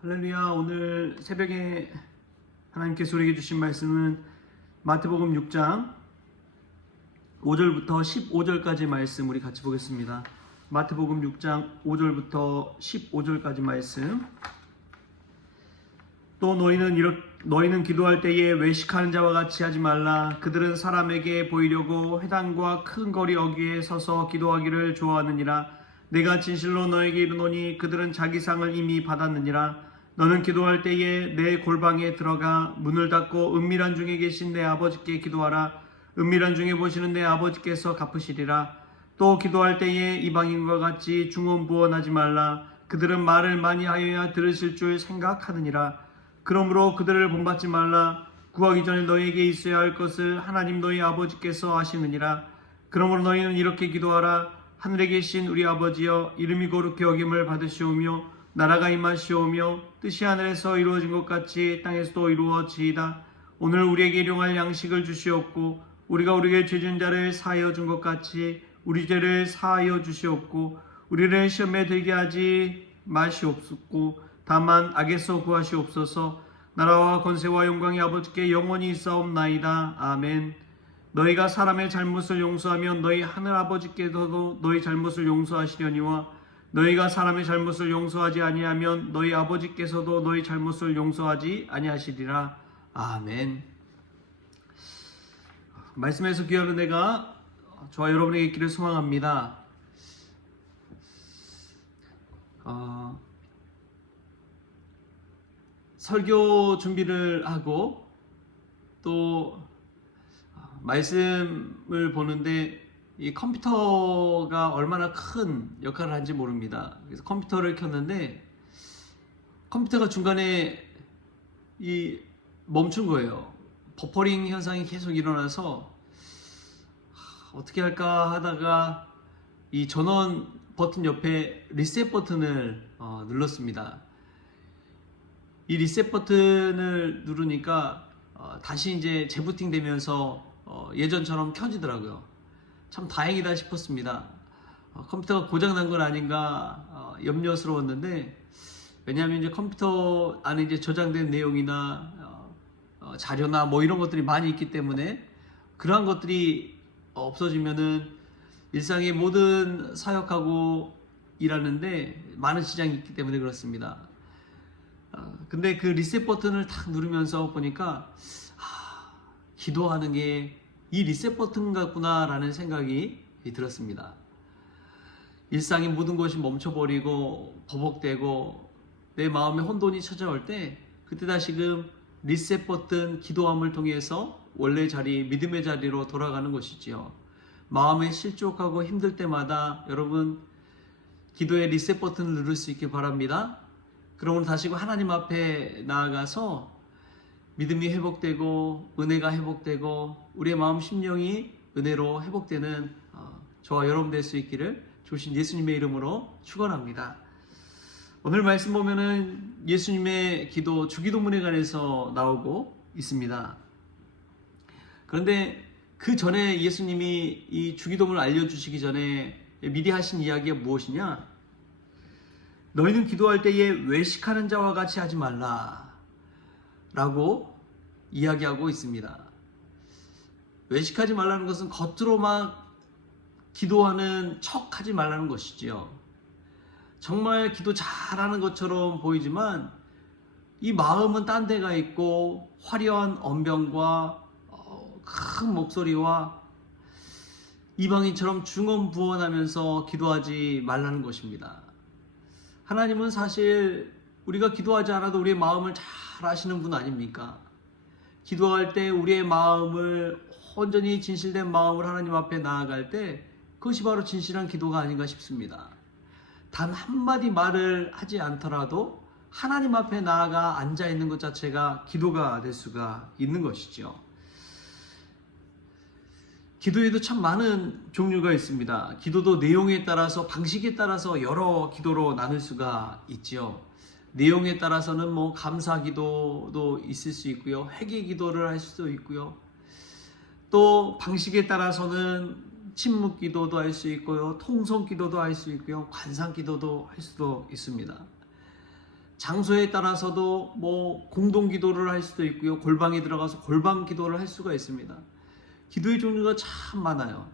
할렐루야. 오늘 새벽에 하나님께서 우리에게 주신 말씀은 마태복음 6장 5절부터 15절까지 말씀 우리 같이 보겠습니다. 마태복음 6장 5절부터 15절까지 말씀. 또 너희는 기도할 때에 외식하는 자와 같이 하지 말라. 그들은 사람에게 보이려고 회당과 큰 거리 어귀에 서서 기도하기를 좋아하느니라. 내가 진실로 너에게 이르노니 그들은 자기 상을 이미 받았느니라. 너는 기도할 때에 내 골방에 들어가 문을 닫고 은밀한 중에 계신 내 아버지께 기도하라. 은밀한 중에 보시는 내 아버지께서 갚으시리라. 또 기도할 때에 이방인과 같이 중언부언하지 말라. 그들은 말을 많이 하여야 들으실 줄 생각하느니라. 그러므로 그들을 본받지 말라. 구하기 전에 너희에게 있어야 할 것을 하나님 너희 아버지께서 아시느니라. 그러므로 너희는 이렇게 기도하라. 하늘에 계신 우리 아버지여, 이름이 거룩히 여김을 받으시오며 나라가 임하시오며 뜻이 하늘에서 이루어진 것 같이 땅에서도 이루어지이다. 오늘 우리에게 일용할 양식을 주시옵고 우리가 우리에게 죄진 자를 사하여 준 것 같이 우리 죄를 사하여 주시옵고 우리를 시험에 들게 하지 마시옵고 다만 악에서 구하시옵소서. 나라와 권세와 영광이 아버지께 영원히 있사옵나이다. 아멘. 너희가 사람의 잘못을 용서하면 너희 하늘 아버지께서도 너희 잘못을 용서하시려니와 너희가 사람의 잘못을 용서하지 아니하면 너희 아버지께서도 너희 잘못을 용서하지 아니하시리라. 아멘. 말씀에서 귀한 은혜가 저와 여러분에게 있기를 소망합니다. 설교 준비를 하고 또 말씀을 보는데 이 컴퓨터가 얼마나 큰 역할을 하는지 모릅니다. 그래서 컴퓨터를 켰는데 컴퓨터가 중간에 멈춘 거예요. 버퍼링 현상이 계속 일어나서 어떻게 할까 하다가 이 전원 버튼 옆에 리셋 버튼을 눌렀습니다. 이 리셋 버튼을 누르니까 다시 이제 재부팅 되면서 예전처럼 켜지더라고요. 참 다행이다 싶었습니다. 컴퓨터가 고장난 건 아닌가 염려스러웠는데, 왜냐하면 이제 컴퓨터 안에 이제 저장된 내용이나 자료나 뭐 이런 것들이 많이 있기 때문에 그러한 것들이 없어지면은 일상의 모든 사역하고 일하는데 많은 지장이 있기 때문에 그렇습니다. 근데 그 리셋 버튼을 탁 누르면서 보니까 기도하는 게 이 리셋 버튼 같구나 라는 생각이 들었습니다. 일상의 모든 것이 멈춰버리고 버벅대고 내 마음에 혼돈이 찾아올 때 그때 다시금 리셋 버튼 기도함을 통해서 원래 자리, 믿음의 자리로 돌아가는 것이지요. 마음에 실족하고 힘들 때마다 여러분 기도의 리셋 버튼을 누를 수 있길 바랍니다. 그러면 다시 하나님 앞에 나아가서 믿음이 회복되고 은혜가 회복되고 우리의 마음 심령이 은혜로 회복되는 저와 여러분 될 수 있기를 주신 예수님의 이름으로 축원합니다. 오늘 말씀 보면은 예수님의 기도 주기도문에 관해서 나오고 있습니다. 그런데 그 전에 예수님이 이 주기도문을 알려주시기 전에 미리 하신 이야기가 무엇이냐? 너희는 기도할 때에 외식하는 자와 같이 하지 말라 라고 이야기하고 있습니다. 외식하지 말라는 것은 겉으로 막 기도하는 척 하지 말라는 것이지요. 정말 기도 잘하는 것처럼 보이지만 이 마음은 딴 데가 있고 화려한 언변과 큰 목소리와 이방인처럼 중언부언하면서 기도하지 말라는 것입니다. 하나님은 사실 우리가 기도하지 않아도 우리의 마음을 잘 아시는 분 아닙니까? 기도할 때 우리의 마음을 온전히 진실된 마음으로 하나님 앞에 나아갈 때 그것이 바로 진실한 기도가 아닌가 싶습니다. 단 한마디 말을 하지 않더라도 하나님 앞에 나아가 앉아있는 것 자체가 기도가 될 수가 있는 것이죠. 기도에도 참 많은 종류가 있습니다. 기도도 내용에 따라서 방식에 따라서 여러 기도로 나눌 수가 있죠. 내용에 따라서는 뭐 감사 기도도 있을 수 있고요. 회개 기도를 할 수도 있고요. 또 방식에 따라서는 침묵 기도도 할 수 있고요. 통성 기도도 할 수 있고요. 관상 기도도 할 수도 있습니다. 장소에 따라서도 뭐 공동 기도를 할 수도 있고요. 골방에 들어가서 골방 기도를 할 수가 있습니다. 기도의 종류가 참 많아요.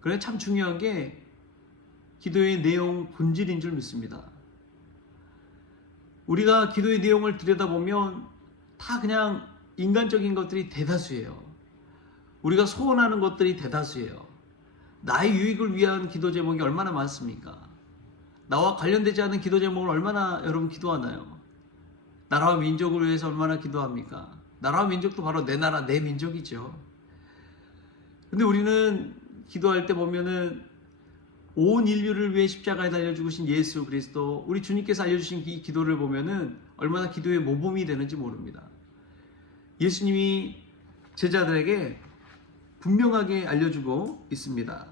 그래 참 중요한 게 기도의 내용 본질인 줄 믿습니다. 우리가 기도의 내용을 들여다보면 다 그냥 인간적인 것들이 대다수예요. 우리가 소원하는 것들이 대다수예요. 나의 유익을 위한 기도 제목이 얼마나 많습니까? 나와 관련되지 않은 기도 제목을 얼마나 여러분 기도하나요? 나라와 민족을 위해서 얼마나 기도합니까? 나라와 민족도 바로 내 나라, 내 민족이죠. 근데 우리는 기도할 때 보면은 온 인류를 위해 십자가에 달려 죽으신 예수 그리스도, 우리 주님께서 알려주신 이 기도를 보면은 얼마나 기도의 모범이 되는지 모릅니다. 예수님이 제자들에게 분명하게 알려주고 있습니다.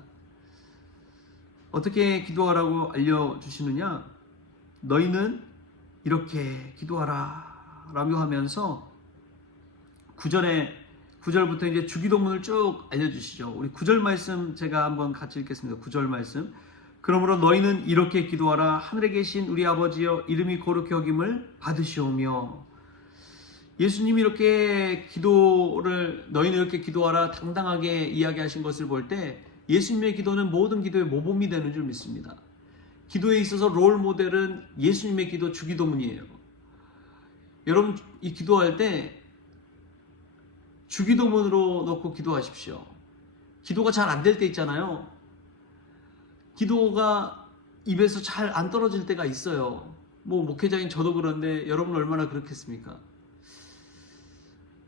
어떻게 기도하라고 알려주시느냐? 너희는 이렇게 기도하라 라고 하면서 9절부터 이제 주기도문을 쭉 알려주시죠. 우리 9절 말씀 제가 한번 같이 읽겠습니다. 9절 말씀. 그러므로 너희는 이렇게 기도하라. 하늘에 계신 우리 아버지여, 이름이 거룩히 여김을 받으시오며. 예수님이 이렇게 너희는 이렇게 기도하라 당당하게 이야기하신 것을 볼 때 예수님의 기도는 모든 기도의 모범이 되는 줄 믿습니다. 기도에 있어서 롤 모델은 예수님의 기도, 주기도문이에요. 여러분 이 기도할 때 주기도문으로 놓고 기도하십시오. 기도가 잘 안 될 때 있잖아요. 기도가 입에서 잘 안 떨어질 때가 있어요. 뭐 목회자인 저도 그런데 여러분 얼마나 그렇겠습니까?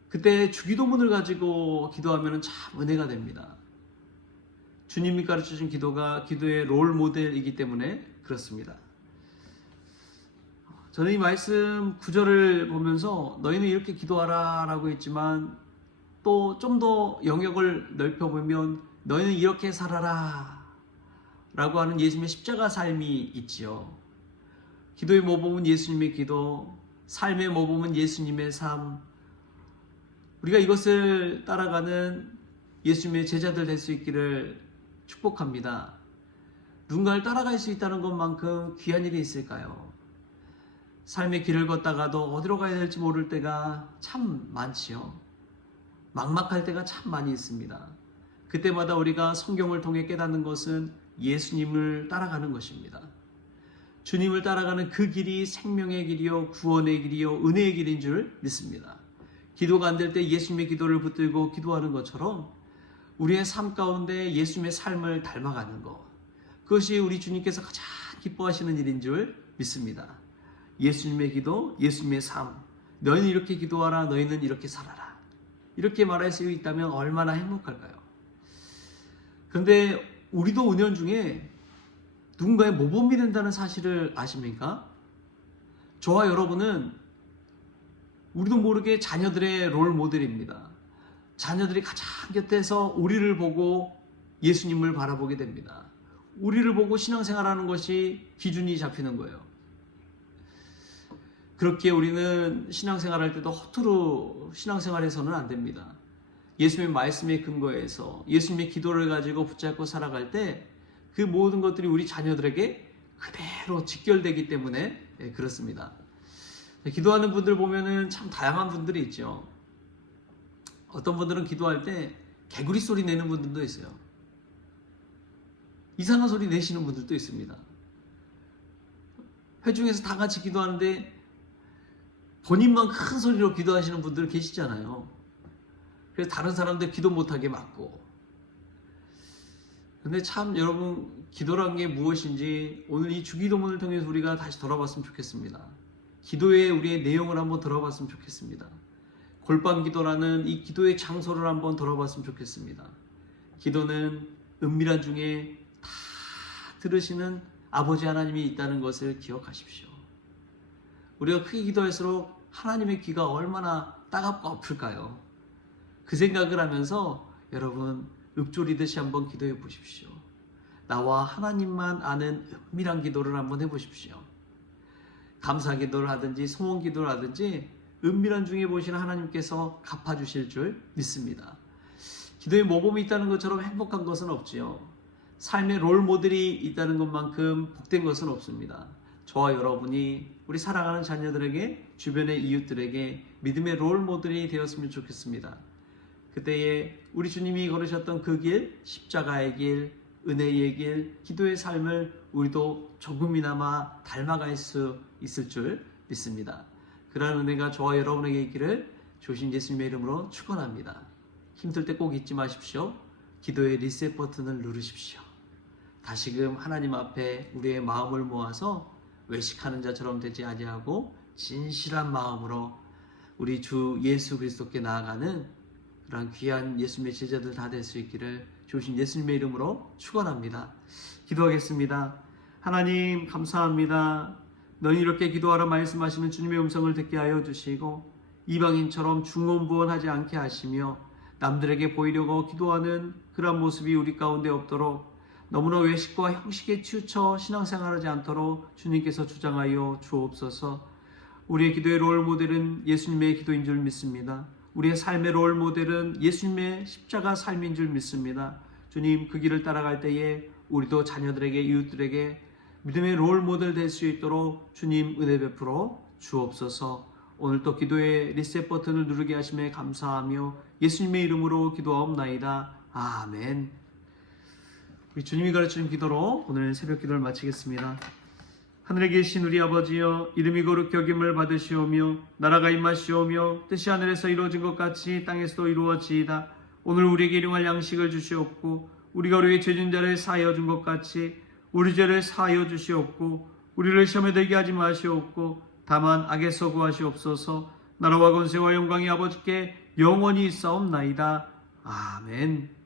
그때 주기도문을 가지고 기도하면 참 은혜가 됩니다. 주님이 가르쳐준 기도가 기도의 롤 모델이기 때문에 그렇습니다. 저는 이 말씀 9절을 보면서 너희는 이렇게 기도하라 라고 했지만 또 좀 더 영역을 넓혀보면 너희는 이렇게 살아라 라고 하는 예수님의 십자가 삶이 있지요. 기도의 모범은 예수님의 기도, 삶의 모범은 예수님의 삶. 우리가 이것을 따라가는 예수님의 제자들 될 수 있기를 축복합니다. 누군가를 따라갈 수 있다는 것만큼 귀한 일이 있을까요? 삶의 길을 걷다가도 어디로 가야 될지 모를 때가 참 많지요. 막막할 때가 참 많이 있습니다. 그때마다 우리가 성경을 통해 깨닫는 것은 예수님을 따라가는 것입니다. 주님을 따라가는 그 길이 생명의 길이요, 구원의 길이요, 은혜의 길인 줄 믿습니다. 기도가 안 될 때 예수님의 기도를 붙들고 기도하는 것처럼 우리의 삶 가운데 예수님의 삶을 닮아가는 것, 그것이 우리 주님께서 가장 기뻐하시는 일인 줄 믿습니다. 예수님의 기도, 예수님의 삶. 너희는 이렇게 기도하라, 너희는 이렇게 살아라. 이렇게 말할 수 있다면 얼마나 행복할까요? 그런데 우리도 은연중에 누군가의 모범이 된다는 사실을 아십니까? 저와 여러분은 우리도 모르게 자녀들의 롤 모델입니다. 자녀들이 가장 곁에서 우리를 보고 예수님을 바라보게 됩니다. 우리를 보고 신앙생활하는 것이 기준이 잡히는 거예요. 그렇게 우리는 신앙생활할 때도 허투루 신앙생활해서는 안 됩니다. 예수님의 말씀에 근거해서 예수님의 기도를 가지고 붙잡고 살아갈 때 그 모든 것들이 우리 자녀들에게 그대로 직결되기 때문에 그렇습니다. 기도하는 분들 보면은 참 다양한 분들이 있죠. 어떤 분들은 기도할 때 개구리 소리 내는 분들도 있어요. 이상한 소리 내시는 분들도 있습니다. 회중에서 다 같이 기도하는데 본인만 큰 소리로 기도하시는 분들 계시잖아요. 그래서 다른 사람들 기도 못하게 막고. 근데 참 여러분, 기도란 게 무엇인지 오늘 이 주기도문을 통해서 우리가 다시 돌아봤으면 좋겠습니다. 기도의 우리의 내용을 한번 들어봤으면 좋겠습니다. 골방 기도라는 이 기도의 장소를 한번 돌아봤으면 좋겠습니다. 기도는 은밀한 중에 다 들으시는 아버지 하나님이 있다는 것을 기억하십시오. 우리가 크게 기도할수록 하나님의 귀가 얼마나 따갑고 아플까요? 그 생각을 하면서 여러분 읊조리듯이 한번 기도해 보십시오. 나와 하나님만 아는 은밀한 기도를 한번 해보십시오. 감사 기도를 하든지 소원 기도를 하든지 은밀한 중에 보시는 하나님께서 갚아주실 줄 믿습니다. 기도에 모범이 있다는 것처럼 행복한 것은 없지요. 삶의 롤 모델이 있다는 것만큼 복된 것은 없습니다. 저와 여러분이 우리 사랑하는 자녀들에게, 주변의 이웃들에게 믿음의 롤 모델이 되었으면 좋겠습니다. 그때에 우리 주님이 걸으셨던 그 길, 십자가의 길, 은혜의 길, 기도의 삶을 우리도 조금이나마 닮아갈 수 있을 줄 믿습니다. 그러한 은혜가 저와 여러분에게 있기를 주신 예수님의 이름으로 축원합니다. 힘들 때 꼭 잊지 마십시오. 기도의 리셋 버튼을 누르십시오. 다시금 하나님 앞에 우리의 마음을 모아서 외식하는 자처럼 되지 아니하고 진실한 마음으로 우리 주 예수 그리스도께 나아가는 그런 귀한 예수님의 제자들 다 될 수 있기를 주신 예수님의 이름으로 축원합니다. 기도하겠습니다. 하나님 감사합니다. 너희 이렇게 기도하라 말씀하시는 주님의 음성을 듣게 하여 주시고 이방인처럼 중언부언하지 않게 하시며 남들에게 보이려고 기도하는 그런 모습이 우리 가운데 없도록 너무나 외식과 형식에 치우쳐 신앙생활하지 않도록 주님께서 주장하여 주옵소서. 우리의 기도의 롤 모델은 예수님의 기도인 줄 믿습니다. 우리의 삶의 롤 모델은 예수님의 십자가 삶인 줄 믿습니다. 주님, 그 길을 따라갈 때에 우리도 자녀들에게, 이웃들에게 믿음의 롤 모델 될 수 있도록 주님 은혜 베풀어 주옵소서. 오늘 또 기도의 리셋 버튼을 누르게 하심에 감사하며 예수님의 이름으로 기도하옵나이다. 아멘. 우리 주님이 가르치는 기도로 오늘 새벽 기도를 마치겠습니다. 하늘에 계신 우리 아버지여, 이름이 거룩히 여김을 받으시오며 나라가 임하시오며 뜻이 하늘에서 이루어진 것 같이 땅에서도 이루어지이다. 오늘 우리에게 일용할 양식을 주시옵고 우리가 우리의 죄진 자를 사하여 준 것 같이 우리 죄를 사하여 주시옵고 우리를 시험에 들게 하지 마시옵고 다만 악에서 구하시옵소서. 나라와 권세와 영광이 아버지께 영원히 있사옵나이다. 아멘.